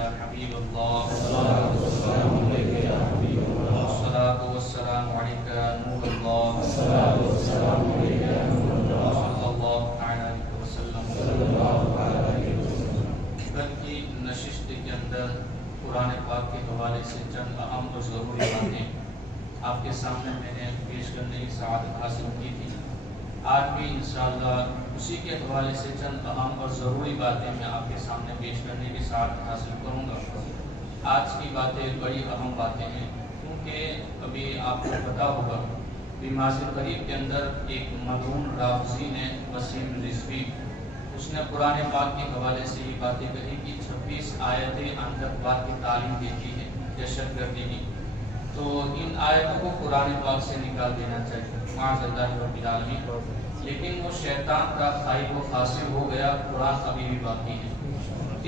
يا حبيب الله الصلاة والسلام عليك يا حبيب الله والصلاة والسلام عليك يا نور الله الصلاة والسلام عليك يا نور الله صلى الله عليه وسلم صلی اللہ علیہ وسلم. کل کی نشست کے اندر قرآن پاک کے حوالے سے چند اہم اور ضروری باتیں آپ کے سامنے میں نے پیش کرنے کی سعادت حاصل کی تھی. آج بھی انشاءاللہ اسی کے حوالے سے چند اہم اور ضروری باتیں میں آپ کے سامنے پیش کرنے کی سعادت حاصل کروں گا. آج کی باتیں بڑی اہم باتیں ہیں کیونکہ ابھی آپ کو پتہ ہوگا ماضی قریب کے اندر ایک ملعون رافضی نے وسیم رضوی اس نے قرآن پاک کے حوالے سے یہ باتیں کہی کہ 26 آیتیں آتنکواد کی تعلیم دیتی ہیں دہشت گردی کی، تو ان آیتوں کو قرآن پاک سے نکال دینا چاہیے معاذ اللہ رب العالمین. لیکن وہ شیطان کا خائب و خاسر ہو گیا، قرآن ابھی بھی باقی ہے.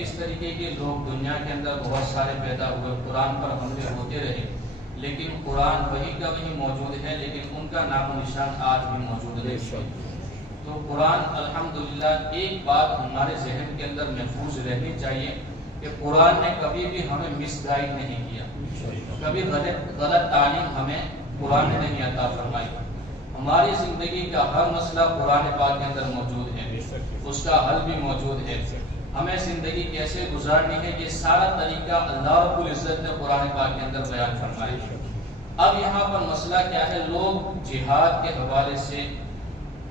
اس طریقے کے لوگ دنیا کے اندر بہت سارے پیدا ہوئے، قرآن پر حملے ہوتے رہے، لیکن قرآن وہی کا وہی موجود ہے، لیکن ان کا نام و نشان آج بھی موجود ہے. تو قرآن الحمدللہ ایک بات ہمارے ذہن کے اندر محفوظ رہنی چاہیے کہ قرآن نے کبھی بھی ہمیں مس گائیڈ نہیں کیا، کبھی غلط تعلیم ہمیں قرآن نے نہیں عطا فرمائی. ہماری زندگی کا ہر مسئلہ قرآن پاک کے اندر موجود ہے، اس کا حل بھی موجود ہے. ہمیں زندگی کیسے گزارنی ہے یہ سارا طریقہ اللہ رب العزت نے قرآن پاک کے اندر بیان فرمایا. اب یہاں پر مسئلہ کیا ہے، لوگ جہاد کے حوالے سے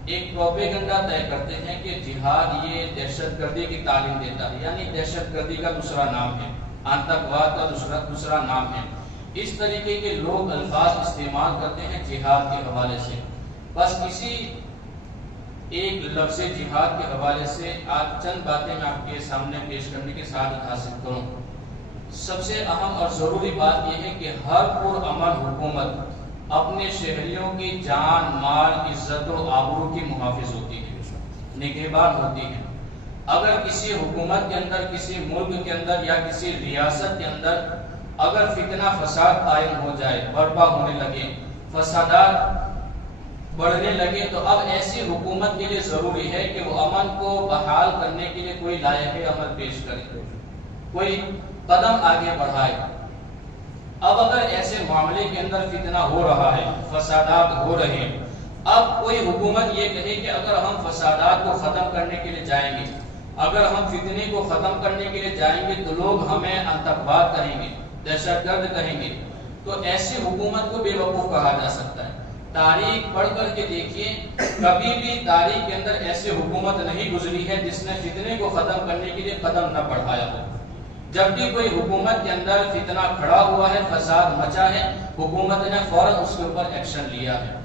ایک پروپیگنڈا طے کرتے ہیں کہ جہاد یہ دہشت گردی کی تعلیم دیتا ہے، یعنی دہشت گردی کا دوسرا نام ہے، آتنکواد کا دوسرا نام ہے. اس طریقے کے لوگ الفاظ استعمال کرتے ہیں جہاد کے حوالے سے. بس کسی ایک لفظ جہاد کے حوالے سے آج چند باتیں میں آپ کے سامنے پیش کرنے کی سعادت حاصل کروں. سب سے اہم اور ضروری بات یہ ہے کہ ہر پرامن حکومت اپنے شہریوں کی جان، مال، عزت و آبرو کی محافظ ہوتی ہے، نگہبان ہوتی ہے. اگر کسی حکومت کے اندر، کسی ملک کے اندر یا کسی ریاست کے اندر اگر فتنہ فساد قائم ہو جائے، برپا ہونے لگے، فسادات بڑھنے لگے، تو اب ایسی حکومت کے لیے ضروری ہے کہ وہ امن کو بحال کرنے کے لیے کوئی لائحہ عمل پیش کرے، کوئی قدم آگے بڑھائے. اب اگر ایسے معاملے کے اندر فتنہ ہو رہا ہے، فسادات ہو رہے ہیں، اب کوئی حکومت یہ کہے کہ اگر ہم فسادات کو ختم کرنے کے لیے جائیں گے، اگر ہم فتنے کو ختم کرنے کے لیے جائیں گے تو لوگ ہمیں آتنکواد کہیں گے، دہشت گرد کہیں گے، تو ایسی حکومت کو بے وقوف کہا جا سکتا ہے. تاریخ پڑھ کر کے دیکھیے، کبھی بھی تاریخ کے اندر ایسی حکومت نہیں گزری ہے جس نے فتنے کو ختم کرنے کے لیے قدم نہ بڑھایا ہو. جب بھی کوئی حکومت کے اندر فتنہ کھڑا ہوا ہے، فساد مچا ہے، حکومت نے فوراً اس کے اوپر ایکشن لیا ہے.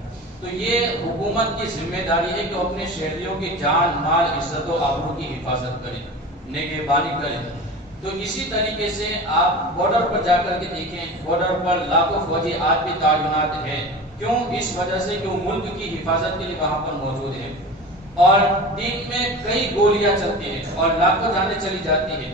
تو یہ حکومت کی ذمہ داری ہے کہ وہ اپنے شہریوں کی جان، مال، عزت و آبرو کی حفاظت کرے، نگہبانی کرے. تو اسی طریقے سے آپ بارڈر پر جا کر کے دیکھیں، بارڈر پر لاکھوں فوجی آج بھی تعینات ہیں. کیوں؟ اس وجہ سے کہ وہ ملک کی حفاظت کے لیے وہاں پر موجود ہے. اور دن میں کئی گولیاں چلتی ہیں اور لاکھوں جانیں چلی جاتی ہیں،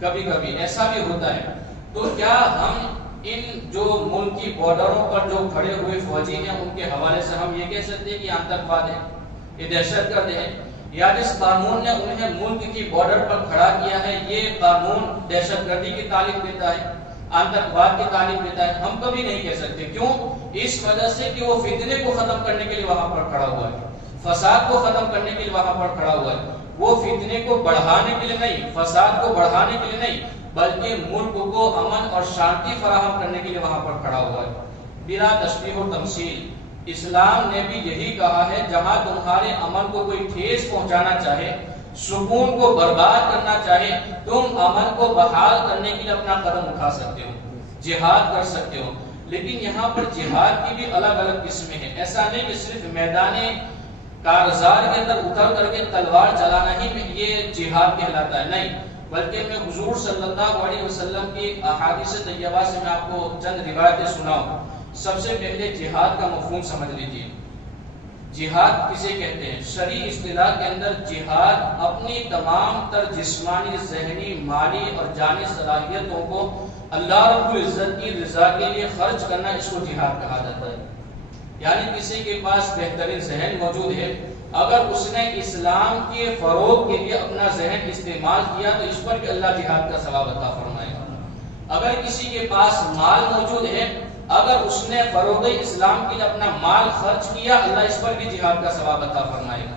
کبھی کبھی ایسا بھی ہوتا ہے. تو کیا ہم ان جو ملکی بارڈروں پر جو کھڑے ہوئے فوجی ہیں ان کے حوالے سے ہم یہ کہہ سکتے ہیں کہ آتنکواد ہے، یہ دہشت گرد ہے؟ یا جس قانون نے انہیں ملک کی بارڈر پر کھڑا کیا ہے یہ قانون دہشت گردی کی تعلیم دیتا ہے، آتنکواد کی تعلیم دیتا ہے؟ ہم کبھی نہیں کہہ سکتے. کیوں؟ اس وجہ سے کہ وہ فتنے کو ختم کرنے کے لیے وہاں پر کھڑا ہوا ہے، فساد کو ختم کرنے کے لیے وہاں پر کھڑا ہوا ہے. وہ فتنے کو بڑھانے کے لیے نہیں، فساد کو بڑھانے کے لیے نہیں، بلکہ ملک کو امن اور شانتی فراہم کرنے کے لیے وہاں پر کھڑا ہوا ہے. بلا تشبیہ و تمثیل اسلام نے بھی یہی کہا ہے، جہاں تمہارے امن کو کوئی ٹھیس پہنچانا چاہے، سکون کو برباد کرنا چاہے، تم امن کو بحال کرنے کے لیے اپنا قدم اٹھا سکتے ہو، جہاد کر سکتے ہو. لیکن یہاں پر جہاد کی بھی الگ الگ قسمیں ہیں. ایسا نہیں کہ صرف میدان کارزار کے اندر اتر کر کے تلوار چلانا ہی یہ جہاد کہلاتا ہے، نہیں، بلکہ میں حضور صلی اللہ علیہ وسلم کی احادیث طیبہ سے میں آپ کو چند روایتیں سناؤں. سب سے پہلے جہاد کا مفہوم سمجھ لیجیے. جہاد کسے کہتے ہیں؟ شرعی اصطلاح کے اندر جہاد اپنی تمام تر جسمانی، ذہنی، مالی اور جانی صلاحیتوں کو اللہ رب العزت کی رضا کے لیے خرچ کرنا، اس کو جہاد کہا جاتا ہے. یعنی کسی کے پاس بہترین ذہن موجود ہے، اگر اس نے اسلام کے فروغ کے لیے اپنا ذہن استعمال کیا تو اس پر بھی اللہ جہاد کا ثواب عطا فرمائے گا. اگر کسی کے پاس مال موجود ہے، اگر اس نے فروغ اسلام کے لیے اپنا مال خرچ کیا، اللہ اس پر بھی جہاد کا ثواب عطا فرمائے گا۔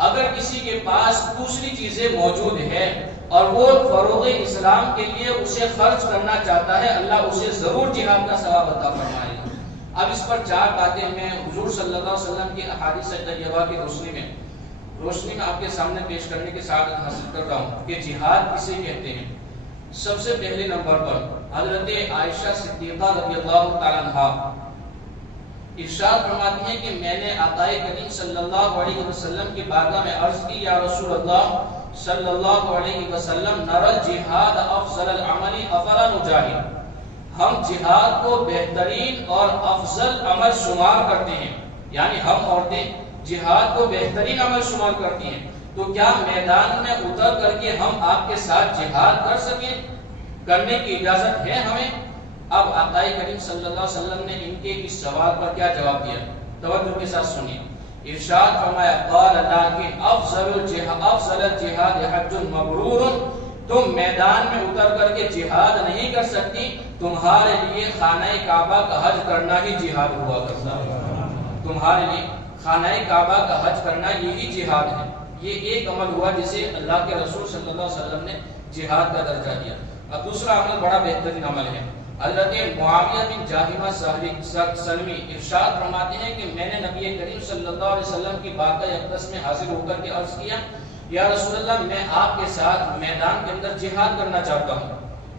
اگر کسی کے پاس دوسری چیزیں موجود ہے اور وہ فروغ اسلام کے لیے اسے خرچ کرنا چاہتا ہے، اللہ اسے ضرور جہاد کا ثواب عطا فرمائے گا۔ اب اس پر 4 باتیں میں حضور صلی اللہ علیہ وسلم کی احادیث طیبہ کی روشنی میں آپ کے سامنے پیش کرنے کی سعادت حاصل کر رہا ہوں کہ جہاد کسے کہتے ہیں۔ سب سے پہلے نمبر پر حضرت عائشہ صدیقہ رضی اللہ تعالیٰ عنہا ارشاد فرماتی ہیں کہ میں نے آقا کریم صلی اللہ علیہ وسلم کی بارگاہ میں عرض کی، یا رسول اللہ صلی اللہ علیہ وسلم، نرى الجہاد افضل العمل افلا نجاہد، ہم جہاد کو بہترین اور افضل عمل شمار کرتے ہیں، یعنی ہم عورتیں جہاد کو بہترین عمل شمار کرتی ہیں، تو کیا میدان میں اتر کر کے ہم آپ کے ساتھ جہاد کر سکیں؟ کرنے کی اجازت ہے ہمیں؟ اب آقا کریم صلی اللہ علیہ وسلم نے ان کے اس سوال پر کیا جواب دیا؟ توجہ کے ساتھ سنیے۔ ارشاد فرمایا، قال لیکن افضل الجہاد حج مبرور، تم میدان میں اتر کر کے جہاد نہیں کر سکتی، تمہارے لیے خانہ کعبہ کا حج کرنا ہی جہاد ہوا کرتا ہے۔ تمہارے لیے خانہ کعبہ کا حج کرنا یہی جہاد ہے۔ یہ ایک عمل ہوا جسے اللہ کے رسول صلی اللہ علیہ وسلم نے جہاد کا درجہ دیا۔ اور دوسرا عمل بڑا بہترین عمل ہے۔ حضرت معاویہ بن جاہمہ سلمی ارشاد فرماتے ہیں کہ میں نے نبی کریم صلی اللہ علیہ وسلم کی بارگاہ اقدس میں حاضر ہو کر کے عرض کیا، یا رسول اللہ، میں آپ کے ساتھ میدان کے اندر جہاد کرنا چاہتا ہوں،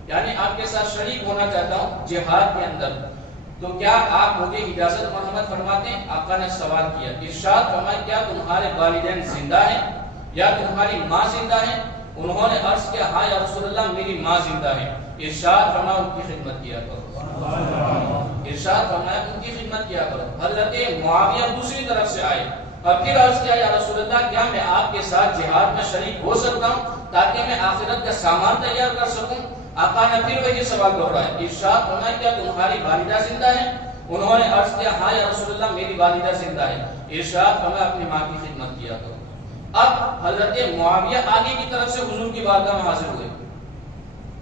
یعنی آپ کے ساتھ شریک ہونا چاہتا ہوں جہاد کے اندر، تو کیا آپ مجھے اجازت مرحمت فرماتے ہیں؟ آقا نے سوال کیا، ارشاد فرمایا، کیا تمہارے والدین زندہ ہیں یا تمہاری ماں زندہ ہے؟ انہوں نے عرض کیا، ہاں یا رسول اللہ، میری ماں زندہ ہے۔ ارشاد فرمایا، ان کی خدمت کیا کرو۔ ارشاد فرمایا، ان کی خدمت کیا کرو۔ حضرت معاویہ دوسری طرف سے آئے اور پھر عرض کیا، یا رسول اللہ، کیا میں آپ کے ساتھ جہاد میں شریک ہو سکتا ہوں تاکہ میں آخرت کا سامان تیار کر سکوں؟ آقا نے پھر وہی سوال دوہرایا، ارشاد فرمایا، کیا تمہاری والدہ زندہ ہے؟ انہوں نے عرض کیا، ہاں یا رسول اللہ، میری والدہ زندہ ہے۔ ارشاد فرمایا، اپنی ماں کی خدمت کیا کرو۔ اب حضرت معاویہ آگے کی طرف سے حضور کی بارگاہ میں حاضر ہوئے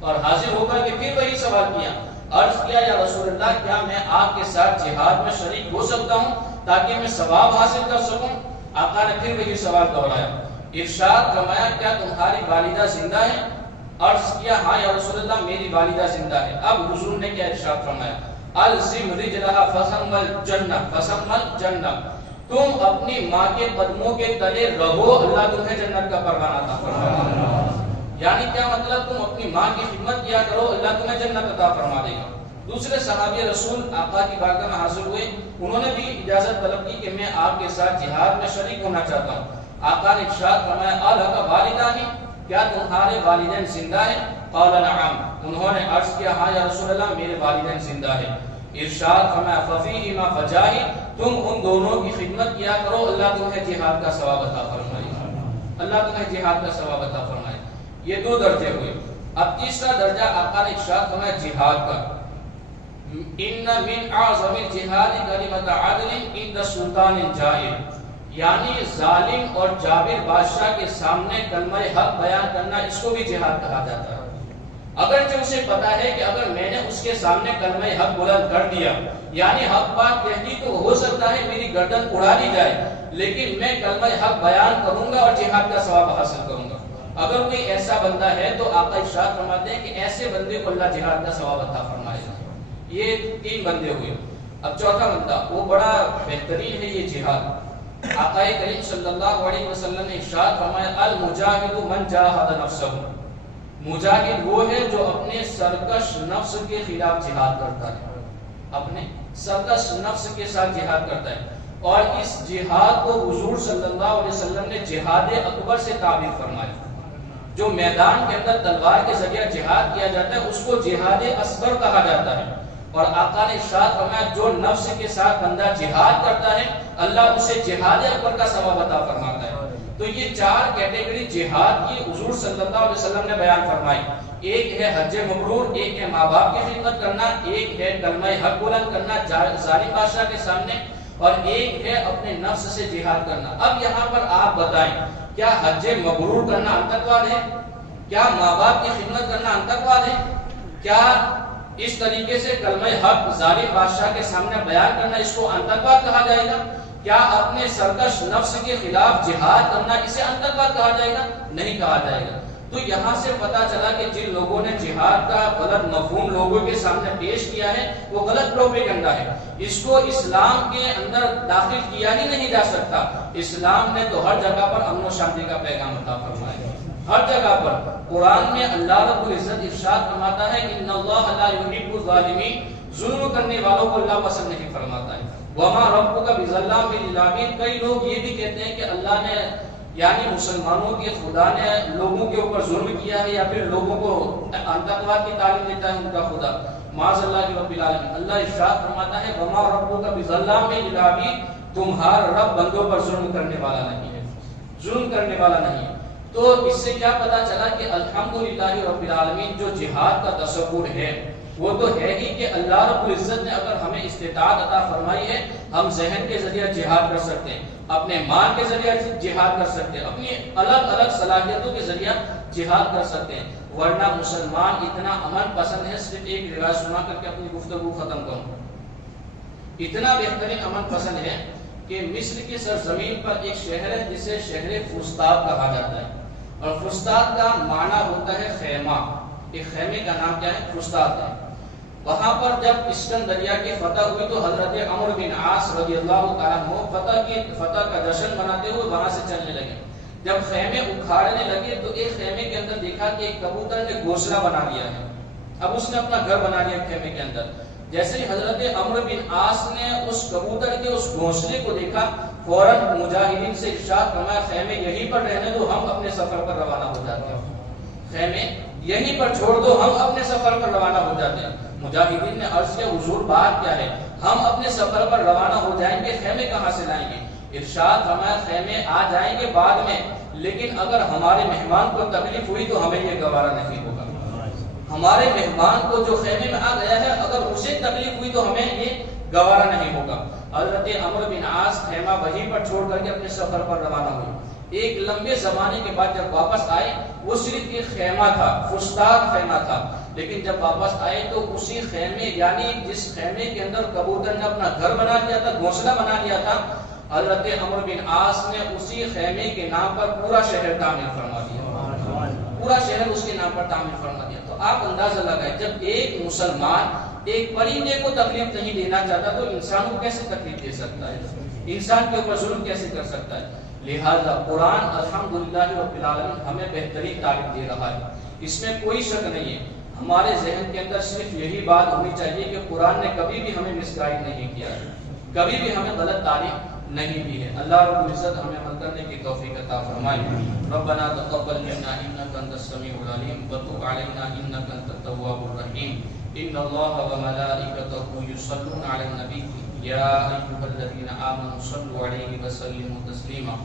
اور حاضر ہو کر کے پھر وہی سوال کیا، عرض کیا، یا رسول اللہ، کیا میں آپ کے ساتھ جہاد میں شریک ہو سکتا ہوں تاکہ میں ثواب حاصل کر سکوں؟ آقا نے پھر وہی سوال دہرایا۔ ارشاد فرمایا، کیا تمہاری والدہ زندہ ہے؟ عرض کیا، ہاں یا رسول اللہ، میری والدہ زندہ ہے۔ اب حضور نے کیا ارشاد فرمایا، الزم رجلها فسم الجنہ، تم اپنی ماں کے قدموں کے تلے رہو، اللہ تمہیں جنت کا پروانہ عطا فرمائے گا۔ یعنی کیا مطلب؟ تم اپنی ماں کی خدمت کیا کرو، اللہ تمہیں جنت عطا فرما دے گا۔ دوسرے صحابی رسول آقا کی بارگاہ میں حاضر ہوئے، انہوں نے بھی اجازت طلب کی کہ میں آپ کے ساتھ جہاد میں شریک ہونا چاہتا ہوں۔ آقا نے ارشاد فرمایا، الک والدان، کیا تمہارے والدین زندہ ہیں؟ قال نعم، انہوں نے عرض کیا، ہاں یا رسول اللہ، میرے والدین زندہ ہیں۔ ارشاد فرمایا، ففیہما فجاہد، تم ان دونوں کی خدمت کیا کرو، اللہ تمہیں جہاد کا ثواب عطا فرمائے گا۔ اللہ تمہیں جہاد کا ثواب عطا فرمائے۔ یہ 2 درجے ہوئے۔ اب تیسرا درجہ آقا نے ارشاد فرمایا جہاد کا، ان من اعظم الجہاد کلمۃ عدل عند سلطان جائر، یعنی ظالم اور جابر بادشاہ کے سامنے کلمہ حق بیان کرنا، اس کو بھی جہاد کہا جاتا ہے۔ اگرچہ اسے پتا ہے کہ اگر میں نے اس کے سامنے کلمہ حق بلند کر دیا، یعنی حق بات کہہ دی، تو ہو سکتا ہے میری گردن اڑا دی جائے، لیکن میں کلمہ حق بیان کروں گا اور جہاد کا ثواب حاصل کروں گا۔ اگر کوئی ایسا بندہ ہے تو آقا ارشاد فرماتے ہیں کہ ایسے بندے کو اللہ جہاد کا ثواب عطا فرمائے گا۔ یہ 3 بندے ہوئے۔ اب چوتھا بندہ، وہ بڑا بہترین ہے یہ جہاد۔ آقا کریم صلی اللہ علیہ وسلم نے ارشاد فرمایا، المجاہد من جاہد نفسہ، مجاہد وہ ہے جو اپنے سرکش نفس کے خلاف جہاد کرتا ہے، اپنے سرکش نفس کے ساتھ جہاد کرتا ہے۔ اور اس جہاد کو حضور صلی اللہ علیہ وسلم نے جہاد اکبر سے تعبیر فرمایا۔ جو میدان کے اندر تلوار کے ذریعے جہاد کیا جاتا ہے اس کو جہاد اصغر کہا جاتا ہے۔ اور آقا نے ارشاد فرمایا، جو نفس کے ساتھ بندہ جہاد کرتا ہے اللہ اسے جہاد اکبر کا ثواب عطا فرماتا ہے۔ تو یہ 4 کیٹیگری جہاد کی حضور صلی اللہ علیہ وسلم نے بیان فرمائی۔ ایک ہے حج مبرور، ایک ہے ماں باپ کی خدمت کرنا، ایک ہے کلمہ حق بلند کرنا ظالم بادشاہ کے سامنے، اور ایک ہے اپنے نفس سے جہاد کرنا۔ اب یہاں پر آپ بتائیں، کیا حج مبرور کرنا انتقواد ہے؟ کیا ماں باپ کی خدمت کرنا انتقواد ہے؟ کیا اس طریقے سے کلمہ حق ظالم بادشاہ کے سامنے بیان کرنا اس کو انتقاد کہا جائے گا؟ کیا اپنے سرکش نفس کے خلاف جہاد کرنا اسے انتقاد کہا جائے گا؟ نہیں کہا جائے گا۔ تو یہاں سے پتا چلا کہ جن لوگوں نے جہاد کا غلط مفہوم لوگوں کے سامنے پیش کیا ہے وہ غلط پروپیگنڈا ہے، اس کو اسلام کے اندر داخل کیا ہی نہیں جا سکتا۔ اسلام نے تو ہر جگہ پر امن و شانتی کا پیغام عطا فرمایا ہے، ہر جگہ پر۔ قرآن میں اللہ رب العزت ارشاد فرماتا ہے کہ ان اللہ لا یحب الظالمین، ظلم کرنے والوں کو اللہ پسند نہیں فرماتا ہے۔ وما ربک بظلام للعبید، کئی لوگ یہ بھی کہتے ہیں کہ اللہ نے یعنی مسلمانوں کے خدا نے لوگوں کے اوپر ظلم کیا ہے یا پھر لوگوں کو انتقاد کی تعلیم دیتا ہے ان کا خدا، معاذ اللہ کے رب العالمین۔ اللہ ارشاد فرماتا ہے وما ربک بظلام للعبید، تمہارا رب بندوں پر ظلم کرنے والا نہیں ہے، ظلم کرنے والا نہیں ہے۔ تو اس سے کیا پتا چلا کہ الحمدللہ رب العالمین جو جہاد کا تصور ہے وہ تو ہے ہی کہ اللہ رب العزت نے اگر ہمیں استطاعت عطا فرمائی ہے، ہم ذہن کے ذریعے جہاد کر سکتے ہیں، اپنے مال کے ذریعے جہاد کر سکتے ہیں، اپنی الگ الگ صلاحیتوں کے ذریعے جہاد کر سکتے ہیں۔ ورنہ مسلمان اتنا امن پسند ہے، صرف ایک روایت سنا کر کے اپنی گفتگو ختم کروں، اتنا بہترین امن پسند ہے کہ مصر کی سرزمین پر ایک شہر ہے جسے شہر فسطاط کہا جاتا ہے، اور فسطاط کا معنی ہوتا ہے خیمہ، ایک خیمے کا نام کیا ہے؟ فسطاط ہے۔ وہاں پر جب اسکندریہ کی فتح ہوئی تو حضرت عمرو بن عاص رضی اللہ تعالیٰ عنہ فتح کا جشن مناتے ہوئے وہاں سے چلنے لگے۔ جب خیمے اکھاڑنے لگے تو ایک خیمے کے اندر دیکھا کہ ایک کبوتر نے گھونسلہ بنا لیا ہے، اب اس نے اپنا گھر بنا لیا خیمے کے اندر۔ جیسے ہی حضرت عمرو بن عاص نے اس کبوتر کے اس گھونسلے کو دیکھا، فوراً مجاہدین سے ارشاد فرمایا خیمے یہیں پر رہنے دو، ہم اپنے سفر پر روانہ ہو جاتے ہیں، خیمے یہیں پر چھوڑ دو، ہم اپنے سفر پر روانہ ہو جاتے ہیں۔ مجاہدین نے عرض کیا حضور بات کیا ہے؟ ہم اپنے سفر پر روانہ ہو جائیں گے، خیمے کہاں سے لائیں گے؟ ارشاد فرمایا خیمے آ جائیں گے بعد میں، لیکن اگر ہمارے مہمان کو تکلیف ہوئی تو ہمیں یہ گوارا نہیں ہوگا۔ ہمارے مہمان کو جو خیمے میں آ گیا ہے اگر اسے تکلیف ہوئی تو ہمیں یہ گوارا نہیں ہوگا۔ حضرت عمرو بن عاص خیمہ وہیں پر چھوڑ کر کے اپنے سفر پر روانہ ہوئے۔ ایک لمبے زمانے کے بعد جب واپس آئے وہ صرف ایک خیمہ تھا، فسطاط خیمہ تھا، لیکن جب واپس آئے تو اسی خیمے یعنی جس خیمے کے اندر کبوتر نے اپنا گھر بنا لیا تھا، گھونسلہ بنا لیا تھا، حضرت عمرو بن عاص نے اسی خیمے کے نام پر پورا شہر تعمیر فرما دیا، پورا شہر اس کے نام پر تعمیر فرما دیا۔ تو آپ اندازہ لگائیں جب ایک مسلمان ایک پرندے کو تکلیف نہیں دینا چاہتا تو انسان کو کیسے تکلیف دے سکتا ہے، انسان کے اوپر ظلم کیسے کر سکتا ہے؟ لہذا قرآن الحمدللہ رب العالمین ہمیں بہترین تعلیم دے رہا ہے، اس میں کوئی شک نہیں ہے۔ ہمارے ذہن کے اندر صرف یہی بات ہونی چاہیے کہ قرآن نے کبھی بھی ہمیں مس گائیڈ نہیں کیا ہے، کبھی بھی ہمیں غلط تعلیم نہیں دی ہے۔ اللہ رب العزت ہمیں عمل کرنے کی توفیق عطا فرمائے۔ ربنا تقبل منا انك انت السميع العليم وتب علينا انك انت التواب الرحيم۔ ان الله وملائكته يصلون على النبي يا ايها الذين امنوا صلوا عليه وسلموا تسليما۔